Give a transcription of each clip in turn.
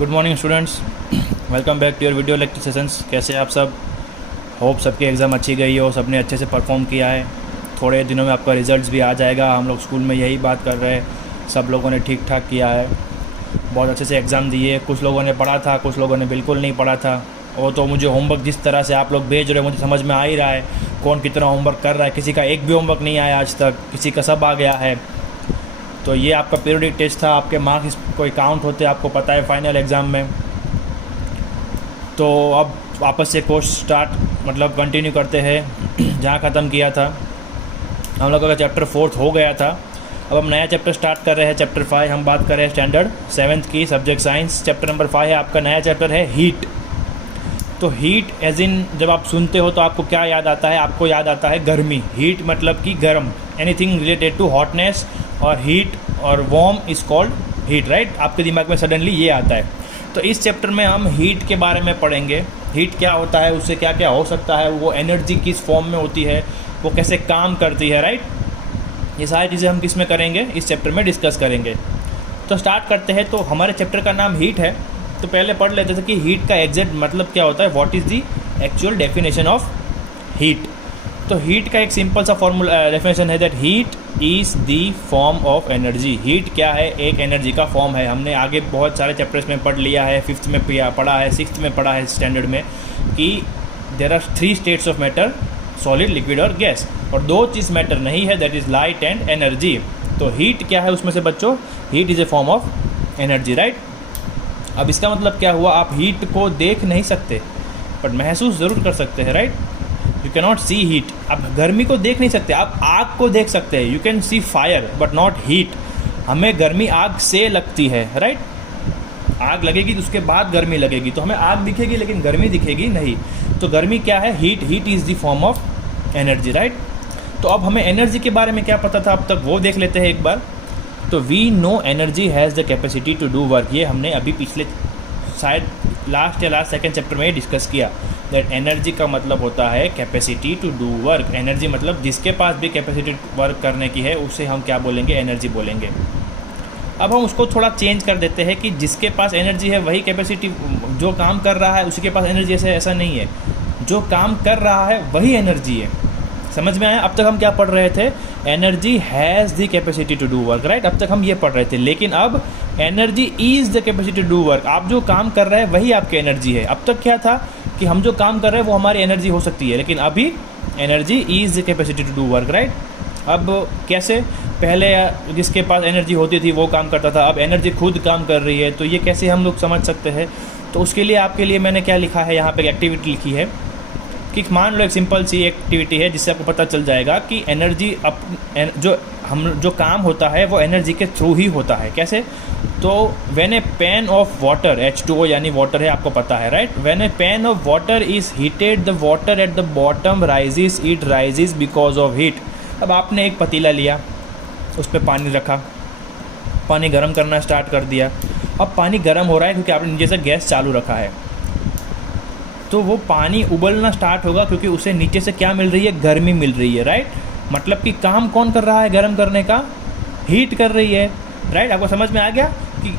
Good morning students, welcome back to your video lecture sessions. कैसे हैं आप सब? होप सबके एग्ज़ाम अच्छी गई हो, सबने अच्छे से परफॉर्म किया है। थोड़े दिनों में आपका रिजल्ट्स भी आ जाएगा। हम लोग स्कूल में यही बात कर रहे हैं, सब लोगों ने ठीक ठाक किया है, बहुत अच्छे से एग्ज़ाम दिए। कुछ लोगों ने पढ़ा था, कुछ लोगों ने बिल्कुल नहीं पढ़ा था। वो तो मुझे होमवर्क जिस तरह से आप लोग भेज रहे हो मुझे समझ में आ ही रहा है कौन कितना होमवर्क कर रहा है। किसी का एक भी होमवर्क नहीं आया आज तक, किसी का सब आ गया है। तो ये आपका पीरियडिक टेस्ट था, आपके मार्क्स कोई काउंट होते आपको पता है फाइनल एग्ज़ाम में। तो अब वापस से कोर्स स्टार्ट मतलब कंटिन्यू करते हैं जहाँ ख़त्म किया था। हम लोगों का चैप्टर 4 हो गया था, अब हम नया चैप्टर स्टार्ट कर रहे हैं। चैप्टर 5 हम बात कर रहे हैं स्टैंडर्ड 7th की सब्जेक्ट साइंस। चैप्टर नंबर 5 है आपका, नया चैप्टर है हीट। तो हीट एज इन जब आप सुनते हो तो आपको क्या याद आता है? आपको याद आता है गर्मी। हीट मतलब कि गर्म, एनीथिंग रिलेटेड टू हॉटनेस, और हीट और warm is called heat, right? आपके दिमाग में सडनली ये आता है। तो इस चैप्टर में हम हीट के बारे में पढ़ेंगे। हीट क्या होता है, उससे क्या क्या हो सकता है, वो एनर्जी किस फॉर्म में होती है, वो कैसे काम करती है, राइट? ये सारी चीज़ें हम किस में करेंगे, इस चैप्टर में डिस्कस करेंगे। तो स्टार्ट करते हैं। तो हमारे चैप्टर का नाम हीट है, तो पहले पढ़ लेते थे कि हीट का एग्जैक्ट मतलब क्या होता है, what is the actual definition of heat. तो हीट का एक सिंपल सा फॉर्मूला डेफिनेशन है that heat is the form of energy. Heat क्या है? एक एनर्जी का फॉर्म है। हमने आगे बहुत सारे चैप्टर्स में पढ़ लिया है, 5th में पढ़ा है, 6th में पढ़ा है स्टैंडर्ड में, कि there are 3 states of matter, solid, liquid और गैस, और 2 चीज़ मैटर नहीं है, that is light and energy. तो हीट क्या है उसमें से बच्चों? Heat is a form of energy, right? अब इसका मतलब क्या हुआ? आप हीट को देख नहीं सकते बट महसूस ज़रूर कर सकते हैं, right? You can not see heat. आप गर्मी को देख नहीं सकते, आप आग को देख सकते हैं। You can C fire but not heat. हमें गर्मी आग से लगती है, राइट? आग लगेगी तो उसके बाद गर्मी लगेगी, तो हमें आग दिखेगी लेकिन गर्मी दिखेगी नहीं। तो गर्मी क्या है? Heat. Heat is the form of energy, right? तो अब हमें एनर्जी के बारे में क्या पता था अब तक, वो देख लेते हैं एक बार। तो we know energy has the capacity to do work. ये हमने अभी पिछले शायद लास्ट सेकंड चैप्टर में डिस्कस किया दैट एनर्जी का मतलब होता है capacity to do work. Energy मतलब जिसके पास भी कैपेसिटी वर्क करने की है उसे हम क्या बोलेंगे? एनर्जी बोलेंगे। अब हम उसको थोड़ा चेंज कर देते हैं कि जिसके पास एनर्जी है वही कैपेसिटी, जो काम कर रहा है उसी के पास एनर्जी है, ऐसा नहीं है। जो काम कर रहा है वही एनर्जी है। समझ में आया? अब तक हम क्या पढ़ रहे थे? Energy has the capacity to do work, right? अब तक हम ये पढ़ रहे थे, लेकिन अब energy is the capacity to do work. आप जो काम कर रहे हैं वही आपकी एनर्जी है। अब तक क्या था कि हम जो काम कर रहे हैं वो हमारी एनर्जी हो सकती है, लेकिन अभी energy is the capacity to do work, right? अब कैसे? पहले जिसके पास एनर्जी होती थी वो काम करता था, अब एनर्जी खुद काम कर रही है। तो ये कैसे हम लोग समझ सकते हैं? तो उसके लिए आपके लिए मैंने क्या लिखा है, यहाँ पे एक्टिविटी लिखी है कि मान लो एक सिंपल सी एक्टिविटी है जिससे आपको पता चल जाएगा कि एनर्जी जो काम होता है वो एनर्जी के थ्रू ही होता है। कैसे? तो when A pan of water, H2O यानी वाटर है, आपको पता है, right? When A pan of water is heated, the water at the bottom rises, it rises because of heat. अब आपने एक पतीला लिया, उस पर पानी रखा, पानी गर्म करना स्टार्ट कर दिया। अब पानी गर्म हो रहा है क्योंकि आपने नीचे से गैस चालू रखा है, तो वो पानी उबलना स्टार्ट होगा क्योंकि उसे नीचे से क्या मिल रही है? गर्मी मिल रही है, राइट? मतलब कि काम कौन कर रहा है गर्म करने का? हीट कर रही है, राइट? आपको समझ में आ गया कि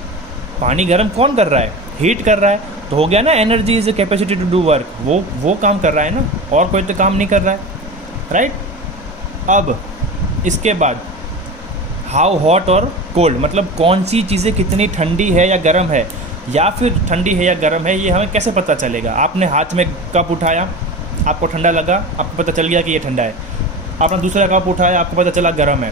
पानी गर्म कौन कर रहा है? हीट कर रहा है। तो हो गया ना, energy is capacity to do work. वो काम कर रहा है ना, और कोई तो काम नहीं कर रहा है, राइट? अब इसके बाद हाउ हॉट और कोल्ड, मतलब कौन सी चीज़ें कितनी ठंडी है या गर्म है, या फिर ठंडी है या गर्म है, ये हमें कैसे पता चलेगा? आपने हाथ में कप उठाया, आपको ठंडा लगा, आपको पता चल गया कि ये ठंडा है। आपने दूसरा कप उठाया, आपको पता चला गर्म है,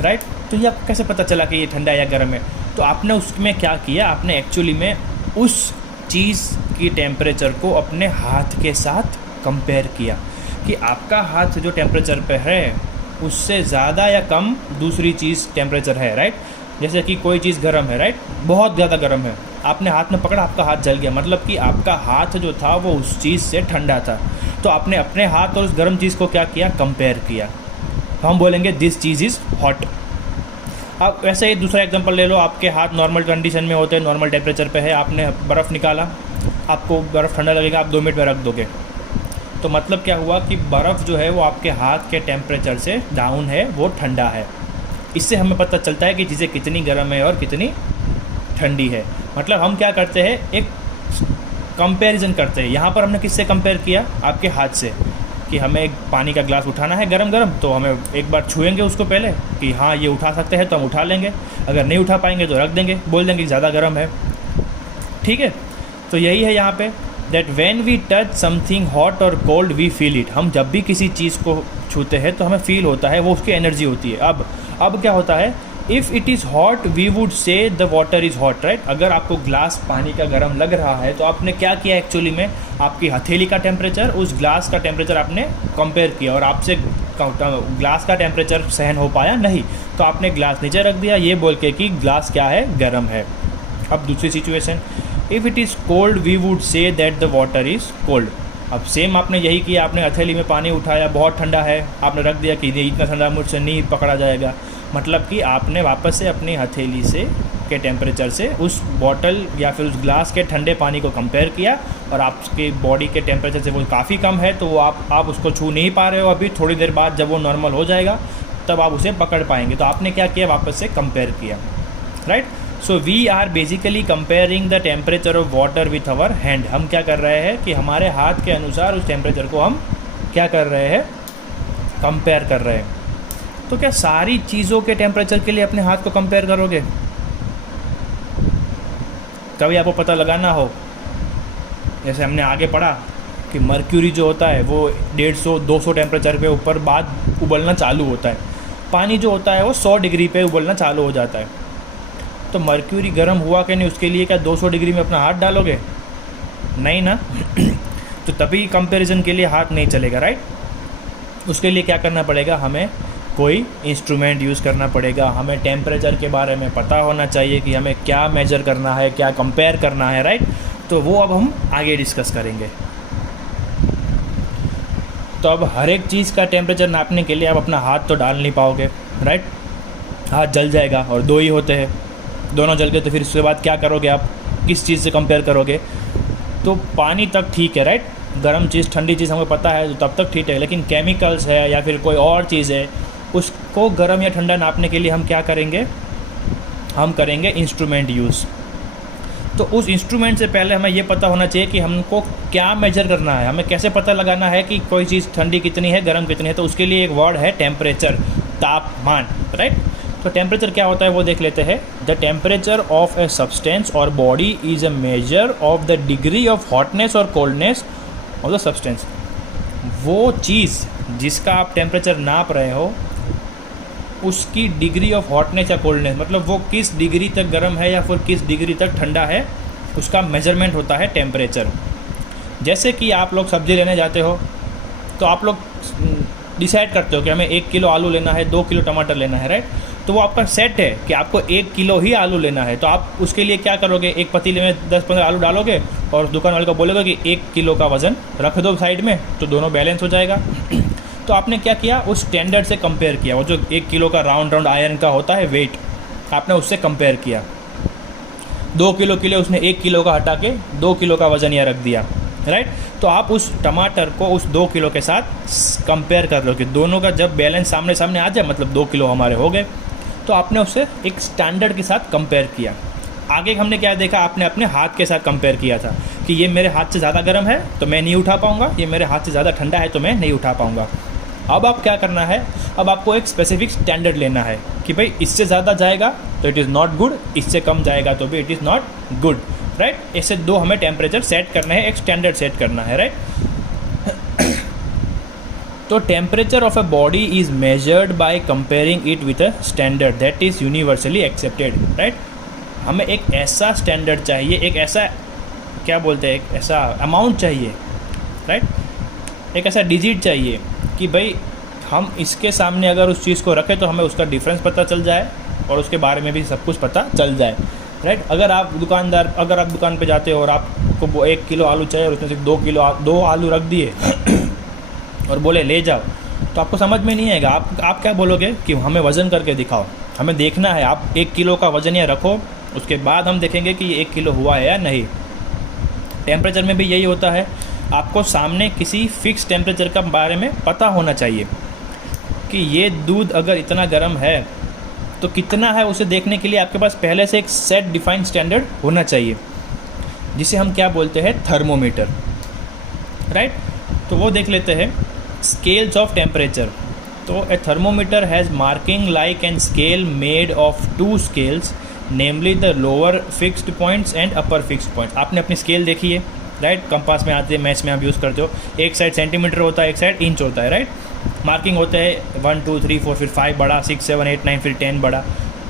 राइट? तो ये आपको कैसे पता चला कि ये ठंडा है या गर्म है? तो आपने उसमें क्या किया? आपने एक्चुअली में उस चीज़ की टेम्परेचर को अपने हाथ के साथ कंपेयर किया कि आपका हाथ जो टेम्परेचर पे है उससे ज़्यादा या कम दूसरी चीज़ टेम्परेचर है, राइट? जैसे कि कोई चीज़ गर्म है, राइट? बहुत ज़्यादा गर्म है, आपने हाथ में पकड़ा, आपका हाथ जल गया, मतलब कि आपका हाथ जो था वो उस चीज़ से ठंडा था। तो आपने अपने हाथ और उस गर्म चीज़ को क्या किया? कंपेयर किया। तो हम बोलेंगे दिस चीज़ इज़ हॉट। अब वैसे ही दूसरा एग्जांपल ले लो, आपके हाथ नॉर्मल कंडीशन में होते हैं, नॉर्मल टेम्परेचर पे है, आपने बर्फ़ निकाला, आपको बर्फ़ ठंडा लगेगा, आप 2 मिनट में रख दोगे। तो मतलब क्या हुआ कि बर्फ़ जो है वो आपके हाथ के टेम्परेचर से डाउन है, वो ठंडा है। इससे हमें पता चलता है कि चीज़ें कितनी गर्म है और कितनी ठंडी है। मतलब हम क्या करते हैं, एक कंपैरिजन करते हैं। यहाँ पर हमने किससे कंपेयर किया, आपके हाथ से, कि हमें एक पानी का ग्लास उठाना है गरम गरम, तो हमें एक बार छुएंगे उसको पहले कि हाँ ये उठा सकते हैं, तो हम उठा लेंगे, अगर नहीं उठा पाएंगे तो रख देंगे, बोल देंगे कि ज़्यादा गर्म है। ठीक है, तो यही है यहाँ पे, that when we touch something hot और कोल्ड वी फील इट। हम जब भी किसी चीज़ को छूते हैं तो हमें फील होता है, वो उसकी एनर्जी होती है। अब क्या होता है, if it is hot we would say the water is hot, right. अगर आपको ग्लास पानी का गर्म लग रहा है तो आपने क्या किया एक्चुअली में, आपकी हथेली का टेम्परेचर उस ग्लास का टेम्परेचर आपने कंपेयर किया और आपसे ग्लास का टेम्परेचर सहन हो पाया नहीं, तो आपने ग्लास नीचे रख दिया ये बोल के कि ग्लास क्या है, गर्म है। अब दूसरी situation, if it is cold we would say that the water is cold. अब सेम आपने यही किया, आपने हथेली में पानी उठाया, बहुत ठंडा है, आपने रख दिया कि ये इतना ठंडा मुझसे नहीं पकड़ा जाएगा। मतलब कि आपने वापस से अपनी हथेली से के टेम्परेचर से उस बॉटल या फिर उस ग्लास के ठंडे पानी को कंपेयर किया और आपके बॉडी के टेम्परेचर से वो काफ़ी कम है, तो वो आप उसको छू नहीं पा रहे हो अभी। थोड़ी देर बाद जब वो नॉर्मल हो जाएगा तब आप उसे पकड़ पाएंगे। तो आपने क्या किया, वापस से कंपेयर किया, राइट। So we are basically comparing the temperature of water with our hand. हम क्या कर रहे हैं कि हमारे हाथ के अनुसार उस टेम्परेचर को हम क्या कर रहे हैं, कंपेयर कर रहे हैं। तो क्या सारी चीज़ों के टेम्परेचर के लिए अपने हाथ को कंपेयर करोगे? कभी आपको पता लगाना हो, जैसे हमने आगे पढ़ा कि मर्क्यूरी जो होता है वो 150-200 टेम्परेचर पे ऊपर बाद उबलना चालू होता है। पानी जो होता है वो 100 डिग्री पे उबलना चालू हो जाता है। तो मर्क्यूरी गर्म हुआ कि नहीं, उसके लिए क्या 200 डिग्री में अपना हाथ डालोगे? नहीं ना। तो तभी कंपैरिजन के लिए हाथ नहीं चलेगा, राइट। उसके लिए क्या करना पड़ेगा, हमें कोई इंस्ट्रूमेंट यूज़ करना पड़ेगा। हमें टेम्परेचर के बारे में पता होना चाहिए कि हमें क्या मेजर करना है, क्या कंपेयर करना है, राइट। तो वो अब हम आगे डिस्कस करेंगे। तो अब हर एक चीज़ का टेम्परेचर नापने के लिए आप अपना हाथ तो डाल नहीं पाओगे, राइट। हाथ जल जाएगा, और दो ही होते हैं, दोनों जल गए तो फिर उसके बाद क्या करोगे, आप किस चीज़ से कंपेयर करोगे? तो पानी तक ठीक है, राइट। गर्म चीज़ ठंडी चीज़ हमें पता है तो तब तक ठीक है, लेकिन केमिकल्स है या फिर कोई और चीज़ है, उसको गर्म या ठंडा नापने के लिए हम क्या करेंगे, हम करेंगे इंस्ट्रूमेंट यूज़। तो उस इंस्ट्रूमेंट से पहले हमें ये पता होना चाहिए कि हमको क्या मेजर करना है, हमें कैसे पता लगाना है कि कोई चीज़ ठंडी कितनी है, गर्म कितनी है। तो उसके लिए एक वर्ड है टेम्परेचर, तापमान, राइट। तो टेम्परेचर क्या होता है वो देख लेते हैं। The temperature of a substance or body is a measure of the degree of hotness or coldness of the substance. वो चीज़ जिसका आप टेम्परेचर नाप रहे हो उसकी डिग्री ऑफ हॉटनेस या कोल्डनेस, मतलब वो किस डिग्री तक गर्म है या फिर किस डिग्री तक ठंडा है, उसका मेजरमेंट होता है टेम्परेचर। जैसे कि आप लोग सब्ज़ी लेने जाते हो तो आप लोग डिसाइड करते हो कि हमें 1 किलो आलू लेना है, 2 किलो टमाटर लेना है, राइट। तो वो आपका सेट है कि आपको 1 किलो ही आलू लेना है। तो आप उसके लिए क्या करोगे, एक पतीले में 10-15 आलू डालोगे और दुकान वाले को बोलोगे कि 1 किलो का वज़न रख दो साइड में, तो दोनों बैलेंस हो जाएगा। तो आपने क्या किया, उस स्टैंडर्ड से कंपेयर किया। वो जो 1 किलो का राउंड आयरन का होता है वेट, आपने उससे कंपेयर किया। 2 किलो के लिए उसने 1 किलो का हटा के 2 किलो का वज़न यह रख दिया, राइट। तो आप उस टमाटर को उस 2 किलो के साथ कंपेयर कर लो कि दोनों का जब बैलेंस सामने सामने आ जाए, मतलब 2 किलो हमारे हो गए। तो आपने उससे एक स्टैंडर्ड के साथ कंपेयर किया। आगे हमने क्या देखा, आपने अपने हाथ के साथ कंपेयर किया था कि ये मेरे हाथ से ज़्यादा गर्म है तो मैं नहीं उठा पाऊँगा, ये मेरे हाथ से ज़्यादा ठंडा है तो मैं नहीं उठा पाऊँगा। अब आप क्या करना है, अब आपको एक स्पेसिफिक स्टैंडर्ड लेना है कि भाई इससे ज़्यादा जाएगा तो इट इज़ नॉट गुड, इससे कम जाएगा तो भी it is not good, right. इससे दो हमें टेम्परेचर सेट करने हैं, एक स्टैंडर्ड सेट करना है, राइट। तो temperature of a body is measured by comparing it with a standard that is universally accepted, right. हमें एक ऐसा स्टैंडर्ड चाहिए, एक ऐसा क्या बोलते हैं, एक ऐसा अमाउंट चाहिए, राइट। एक ऐसा डिजिट चाहिए कि भाई हम इसके सामने अगर उस चीज़ को रखें तो हमें उसका डिफरेंस पता चल जाए और उसके बारे में भी सब कुछ पता चल जाए, राइट। अगर आप दुकान पे जाते हो और आपको 1 किलो आलू चाहिए और उसमें से 2 आलू रख दिए और बोले ले जाओ, तो आपको समझ में नहीं आएगा। आप क्या बोलोगे कि हमें वज़न करके दिखाओ, हमें देखना है। आप 1 किलो का वज़न या रखो, उसके बाद हम देखेंगे कि ये 1 किलो हुआ है या नहीं। टेम्परेचर में भी यही होता है, आपको सामने किसी फिक्स टेम्परेचर का बारे में पता होना चाहिए कि ये दूध अगर इतना गर्म है तो कितना है उसे देखने के लिए आपके पास पहले से एक सेट डिफाइंड स्टैंडर्ड होना चाहिए, जिसे हम क्या बोलते हैं, थर्मोमीटर, राइट। तो वो देख लेते हैं। स्केल्स ऑफ टेम्परेचर, तो a thermometer has marking like an scale made of 2 scales, namely the lower fixed points and upper fixed points. आपने अपनी स्केल देखी है, राइट, कंपास में आते हैं, मैथ्स में आप यूज़ करते हो, एक साइड सेंटीमीटर होता है, एक साइड इंच होता है, राइट। मार्किंग होते हैं 1 2 3 4, फिर 5 बड़ा, 6 7 8 9, फिर 10 बड़ा।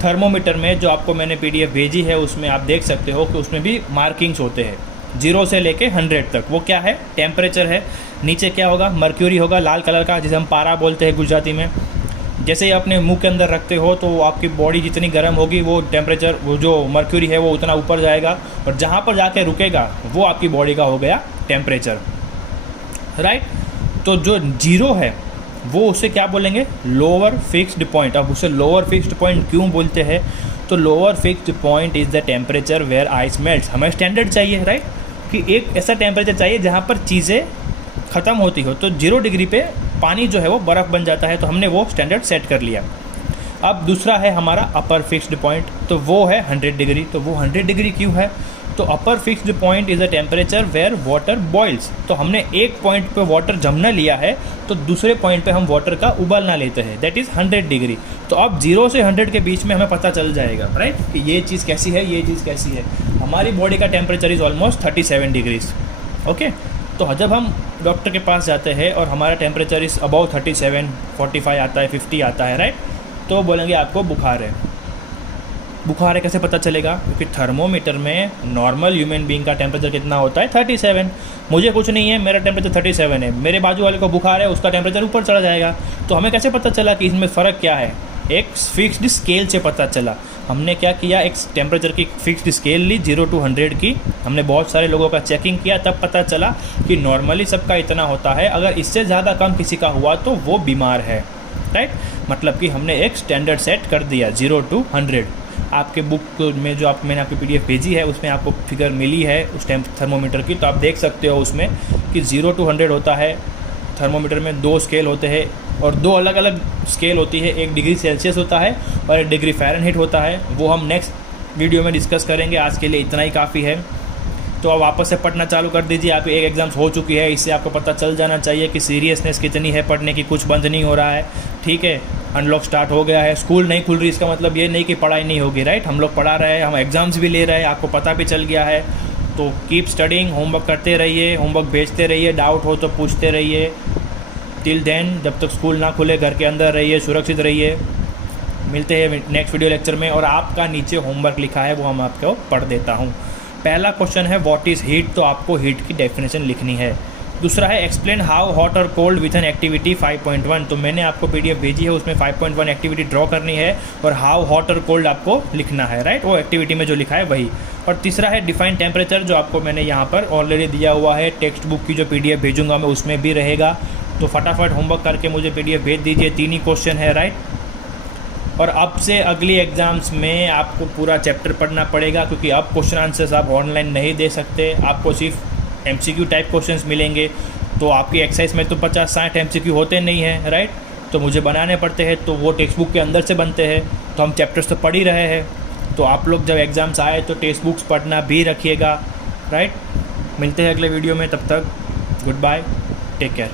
थर्मोमीटर में जो आपको मैंने PDF भेजी है उसमें आप देख सकते हो कि उसमें भी मार्किंग्स होते हैं 0 से लेके 100 तक। वो क्या है, टेम्परेचर है। नीचे क्या होगा, मर्क्यूरी होगा, लाल कलर का, जिसे हम पारा बोलते हैं गुजराती में। जैसे ही अपने मुंह के अंदर रखते हो तो आपकी बॉडी जितनी गर्म होगी वो टेम्परेचर, वो जो मर्क्यूरी है वो उतना ऊपर जाएगा, और जहाँ पर जाके रुकेगा वो आपकी बॉडी का हो गया टेम्परेचर, राइट। तो जो 0 है वो उसे क्या बोलेंगे, लोअर फिक्स्ड पॉइंट। अब उसे लोअर फिक्स्ड पॉइंट क्यों बोलते हैं, तो lower fixed point is the temperature where ice melts. हमें स्टैंडर्ड चाहिए, राइट, कि एक ऐसा टेम्परेचर चाहिए जहाँ पर चीज़ें ख़त्म होती हो। तो 0 डिग्री पे पानी जो है वो बर्फ़ बन जाता है, तो हमने वो स्टैंडर्ड सेट कर लिया। अब दूसरा है हमारा अपर फिक्स्ड पॉइंट, तो वो है 100 डिग्री। तो वो 100 डिग्री क्यों है, तो upper fixed point is a temperature where water boils. तो हमने एक पॉइंट पे वाटर जमना लिया है, तो दूसरे पॉइंट पे हम वाटर का उबालना लेते हैं, दैट इज़ 100 डिग्री। तो अब 0 से 100 के बीच में हमें पता चल जाएगा, राइट, कि ये चीज़ कैसी है, ये चीज़ कैसी है। हमारी बॉडी का temperature is almost 37 degrees, okay. तो जब हम डॉक्टर के पास जाते हैं और हमारा टेम्परेचर इज़ अबाउ 37, 45 आता है, 50 आता है, राइट, तो बोलेंगे आपको बुखार है। बुखार है कैसे पता चलेगा, क्योंकि थर्मोमीटर में नॉर्मल ह्यूमन बीइंग का टेम्परेचर कितना होता है, 37। मुझे कुछ नहीं है, मेरा टेम्परेचर 37 है, मेरे बाजू वाले को बुखार है, उसका टेम्परेचर ऊपर चला जाएगा। तो हमें कैसे पता चला कि इसमें फ़र्क क्या है, एक फिक्स्ड स्केल से पता चला। हमने क्या किया, एक टेम्परेचर की फिक्स्ड स्केल ली 0 to 100 की, हमने बहुत सारे लोगों का चेकिंग किया, तब पता चला कि नॉर्मली सबका इतना होता है, अगर इससे ज़्यादा कम किसी का हुआ तो वो बीमार है, राइट। मतलब कि हमने एक स्टैंडर्ड सेट कर दिया 0 to 100। आपके बुक में जो मैंने आपकी PDF भेजी है उसमें आपको फिगर मिली है उस टाइम थर्मोमीटर की, तो आप देख सकते हो उसमें कि 0 to 100 होता है। थर्मोमीटर में 2 स्केल होते हैं और 2 अलग अलग स्केल होती है, 1 डिग्री सेल्सियस होता है और 1 डिग्री फ़ारेनहीट होता है। वो हम नेक्स्ट वीडियो में डिस्कस करेंगे, आज के लिए इतना ही काफ़ी है। तो अब वापस से पढ़ना चालू कर दीजिए, आपकी एक एग्ज़ाम्स हो चुकी है, इससे आपको पता चल जाना चाहिए कि सीरियसनेस कितनी है पढ़ने की, कुछ बंद नहीं हो रहा है, ठीक है। अनलॉक स्टार्ट हो गया है, स्कूल नहीं खुल रही, इसका मतलब ये नहीं कि पढ़ाई नहीं होगी, राइट। हम लोग पढ़ा रहे हैं, हम एग्ज़ाम्स भी ले रहे हैं, आपको पता भी चल गया है। तो कीप स्टडिंग, होमवर्क करते रहिए, होमवर्क भेजते रहिए, डाउट हो तो पूछते रहिए। टिल देन, जब तक स्कूल ना खुले घर के अंदर रहिए, सुरक्षित रहिए। मिलते हैं नेक्स्ट वीडियो लेक्चर में। और आपका नीचे होमवर्क लिखा है वो हम आपको पढ़ देता हूँ। पहला क्वेश्चन है व्हाट इज़ हीट, तो आपको हीट की डेफिनेशन लिखनी है। दूसरा है एक्सप्लेन हाउ हॉट और कोल्ड विथ एन एक्टिविटी 5.1, तो मैंने आपको PDF भेजी है, उसमें 5.1 एक्टिविटी ड्रॉ करनी है और हाउ हॉट और कोल्ड आपको लिखना है, राइट, वो एक्टिविटी में जो लिखा है वही। और तीसरा है डिफाइन टेम्परेचर, जो आपको मैंने यहाँ पर ऑलरेडी दिया हुआ है, टेक्स्ट बुक की जो PDF भेजूँगा मैं उसमें भी रहेगा। तो फटाफट होमवर्क करके मुझे PDF भेज दीजिए, 3 ही क्वेश्चन है, राइट। और अब से अगली एग्ज़ाम्स में आपको पूरा चैप्टर पढ़ना पड़ेगा, क्योंकि अब क्वेश्चन आंसर्स आप ऑनलाइन नहीं दे सकते, आपको सिर्फ MCQ टाइप क्वेश्चंस मिलेंगे। तो आपकी एक्सरसाइज में तो 50-60 MCQ होते नहीं हैं, राइट, तो मुझे बनाने पड़ते हैं, तो वो टेक्स्ट बुक के अंदर से बनते हैं। तो हम चैप्टर्स तो पढ़ ही रहे हैं, तो आप लोग जब एग्ज़ाम्स आए तो टेक्स्ट बुक्स पढ़ना भी रखिएगा, राइट। मिलते हैं अगले वीडियो में, तब तक गुड बाय, टेक केयर।